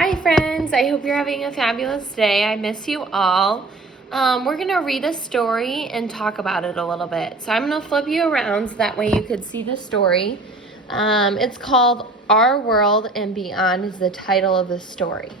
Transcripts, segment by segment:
Hi friends, I hope you're having a fabulous day. I miss you all. We're going to read a story and talk about it a little bit. So I'm going to flip you around so that way you could see the story. It's called Our World and Beyond is the title of the story.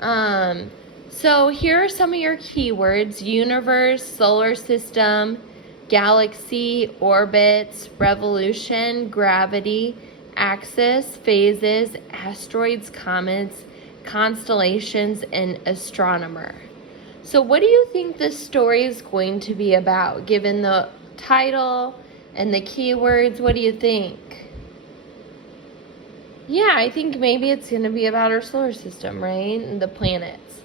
So here are some of your keywords: universe, solar system, galaxy, orbits, revolution, gravity, axis, phases, asteroids, comets, constellations, and astronomer. So what do you think this story is going to be about, given the title and the keywords? What do you think? Yeah, I think maybe it's going to be about our solar system, right? And the planets.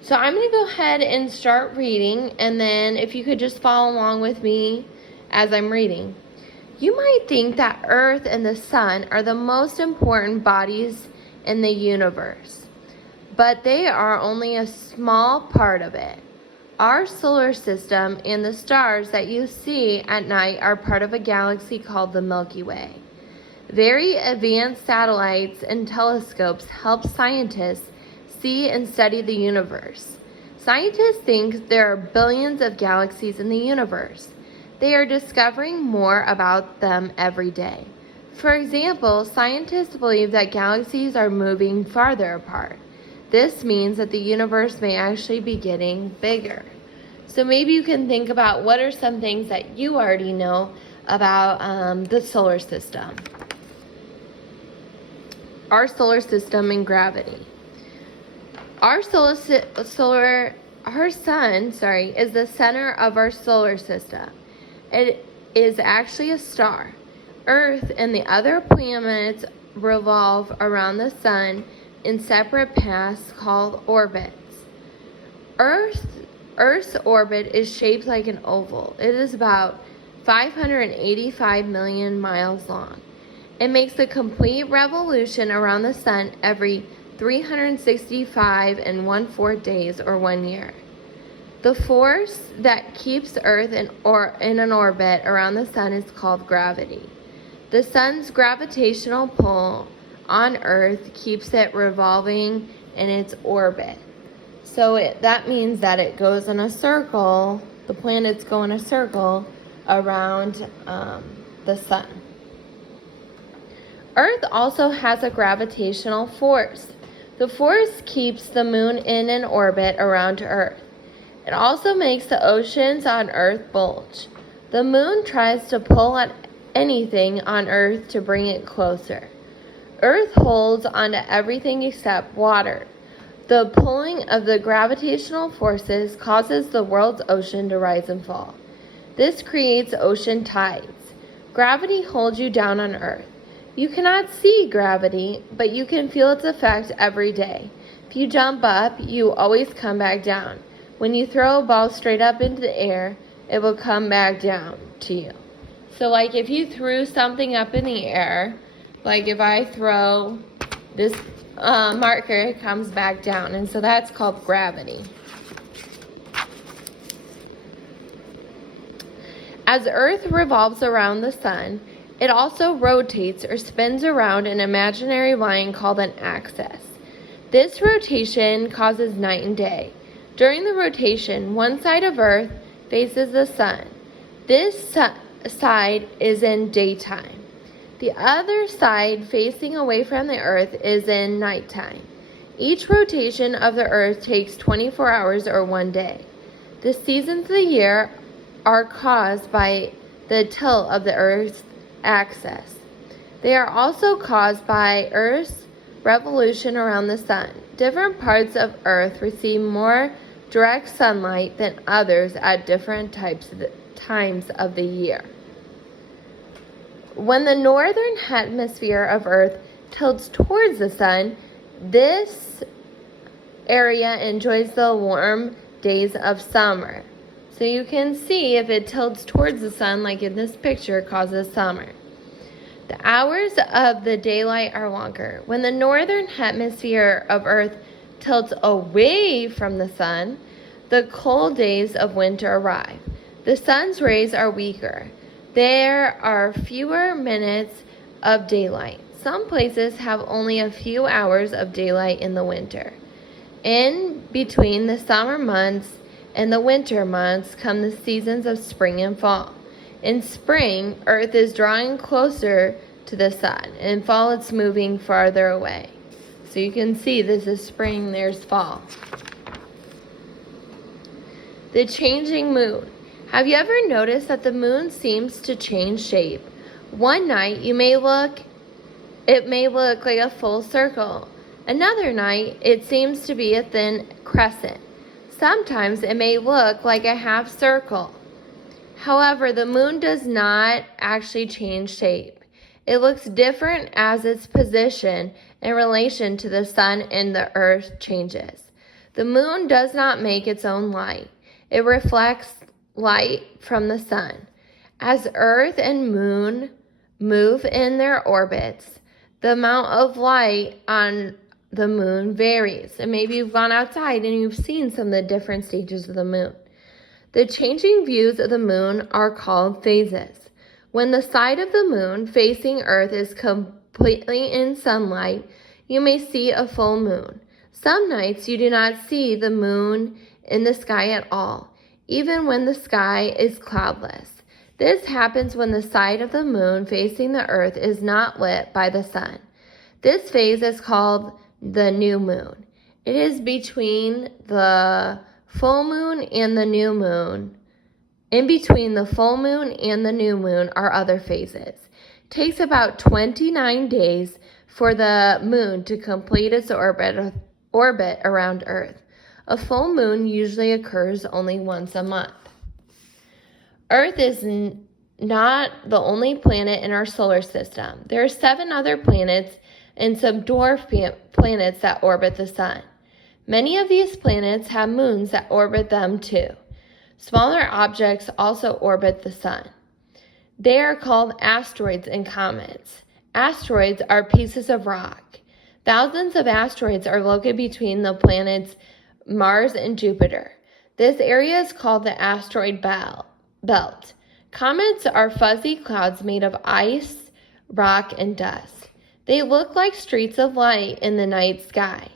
So I'm going to go ahead and start reading, and then if you could just follow along with me as I'm reading. You might think that Earth and the Sun are the most important bodies in the universe, but they are only a small part of it. Our solar system and the stars that you see at night are part of a galaxy called the Milky Way. Very advanced satellites and telescopes help scientists see and study the universe. Scientists think there are billions of galaxies in the universe. They are discovering more about them every day. For example, scientists believe that galaxies are moving farther apart. This means that the universe may actually be getting bigger. So maybe you can think about what are some things that you already know about the solar system. Our solar system and gravity. Our sun, is the center of our solar system. It is actually a star. Earth and the other planets revolve around the sun in separate paths called orbits. Earth's orbit is shaped like an oval. It is about 585 million miles long. It makes a complete revolution around the sun every 365 and 1/4 days or 1 year. The force that keeps Earth in an orbit around the sun is called gravity. The sun's gravitational pull on Earth keeps it revolving in its orbit. So that means that it goes in a circle, the planets go in a circle around the sun. Earth also has a gravitational force. The force keeps the moon in an orbit around Earth. It also makes the oceans on Earth bulge. The moon tries to pull at anything on Earth to bring it closer. Earth holds onto everything except water. The pulling of the gravitational forces causes the world's ocean to rise and fall. This creates ocean tides. Gravity holds you down on Earth. You cannot see gravity, but you can feel its effect every day. If you jump up, you always come back down. When you throw a ball straight up into the air, it will come back down to you. So like if you threw something up in the air, like if I throw this marker, it comes back down. And so that's called gravity. As Earth revolves around the sun, it also rotates or spins around an imaginary line called an axis. This rotation causes night and day. During the rotation, one side of Earth faces the sun. This side is in daytime. The other side facing away from the Earth is in nighttime. Each rotation of the Earth takes 24 hours or 1 day. The seasons of the year are caused by the tilt of the Earth's axis. They are also caused by Earth's revolution around the sun. Different parts of Earth receive more direct sunlight than others at different times of the year. When the northern hemisphere of Earth tilts towards the sun, this area enjoys the warm days of summer. So you can see if it tilts towards the sun, like in this picture, it causes summer. The hours of the daylight are longer. When the northern hemisphere of Earth tilts away from the sun, the cold days of winter arrive. The sun's rays are weaker. There are fewer minutes of daylight. Some places have only a few hours of daylight in the winter. In between the summer months and the winter months come the seasons of spring and fall. In spring, Earth is drawing closer to the sun. In fall, it's moving farther away. So you can see this is spring, there's fall. The changing moon. Have you ever noticed that the moon seems to change shape? One night it may look like a full circle. Another night it seems to be a thin crescent. Sometimes it may look like a half circle. However, the moon does not actually change shape. It looks different as its position in relation to the sun and the earth changes. The moon does not make its own light. It reflects light from the sun. As Earth and Moon move in their orbits, the amount of light on the moon varies. And maybe you've gone outside and you've seen some of the different stages of the moon. The changing views of the moon are called phases. When the side of the moon facing Earth is completely in sunlight, you may see a full moon. Some nights you do not see the moon in the sky at all, even when the sky is cloudless. This happens when the side of the moon facing the earth is not lit by the sun. This phase is called the new moon. It is between the full moon and the new moon. In between the full moon and the new moon are other phases. It takes about 29 days for the moon to complete its orbit around Earth. A full moon usually occurs only once a month. Earth is not the only planet in our solar system. There are 7 other planets and some dwarf planets that orbit the sun. Many of these planets have moons that orbit them too. Smaller objects also orbit the sun. They are called asteroids and comets. Asteroids are pieces of rock. Thousands of asteroids are located between the planets Mars and Jupiter. This area is called the asteroid belt. Comets are fuzzy clouds made of ice, rock, and dust. They look like streaks of light in the night sky.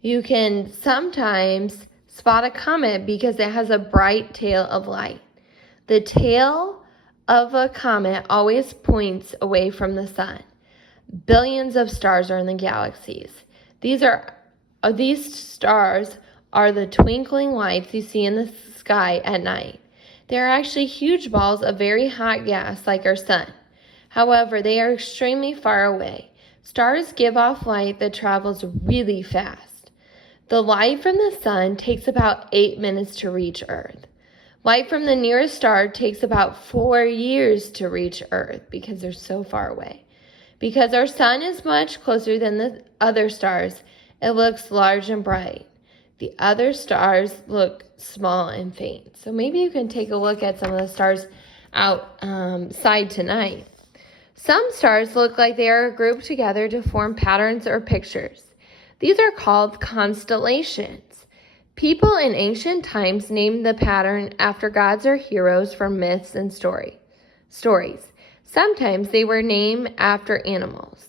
You can sometimes spot a comet because it has a bright tail of light. The tail of a comet always points away from the sun. Billions of stars are in the galaxies. These stars are the twinkling lights you see in the sky at night. They are actually huge balls of very hot gas like our sun. However, they are extremely far away. Stars give off light that travels really fast. The light from the sun takes about 8 minutes to reach Earth. Light from the nearest star takes about 4 years to reach Earth because they're so far away. Because our sun is much closer than the other stars, it looks large and bright. The other stars look small and faint. So maybe you can take a look at some of the stars outside tonight. Some stars look like they are grouped together to form patterns or pictures. These are called constellations. People in ancient times named the pattern after gods or heroes from myths and stories. Sometimes they were named after animals.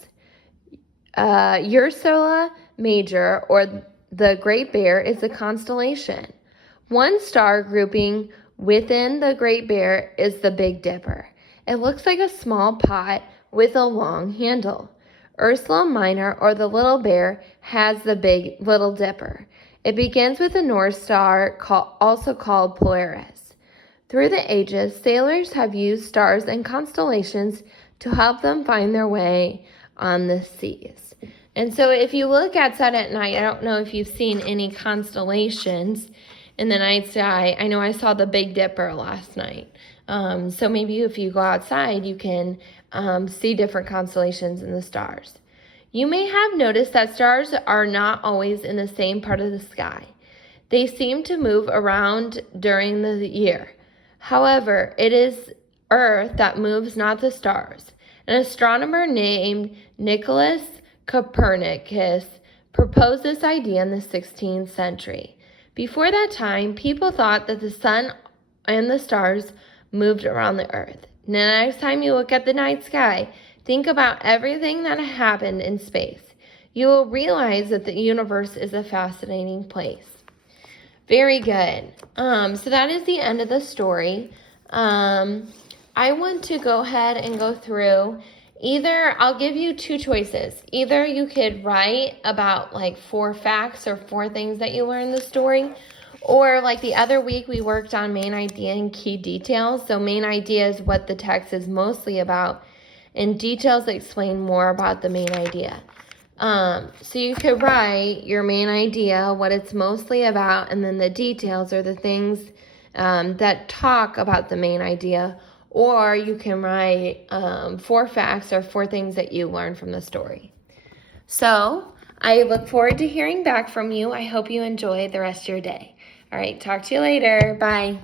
Ursula Major, or the Great Bear, is a constellation. One star grouping within the Great Bear is the Big Dipper. It looks like a small pot with a long handle. Ursa Minor, or the Little Bear, has the Little Dipper. It begins with a North Star, also called Polaris. Through the ages, sailors have used stars and constellations to help them find their way on the seas. And so if you look outside at night, I don't know if you've seen any constellations in the night sky. I know I saw the Big Dipper last night. So maybe if you go outside, you can see different constellations in the stars. You may have noticed that stars are not always in the same part of the sky. They seem to move around during the year. However, it is Earth that moves, not the stars. An astronomer named Nicholas Copernicus proposed this idea in the 16th century. Before that time, people thought that the sun and the stars moved around the earth. Now, next time you look at the night sky, Think about everything that happened in space. You will realize that the universe is a fascinating place. Very good. So that is the end of the story. I want to go ahead and go through. Either I'll give you two choices. Either you could write about like 4 facts or 4 things that you learned in the story, or like the other week we worked on main idea and key details. So main idea is what the text is mostly about, and details explain more about the main idea. So you could write your main idea, what it's mostly about, and then the details are the things that talk about the main idea. Or you can write 4 facts or 4 things that you learned from the story. So I look forward to hearing back from you. I hope you enjoy the rest of your day. All right, talk to you later. Bye.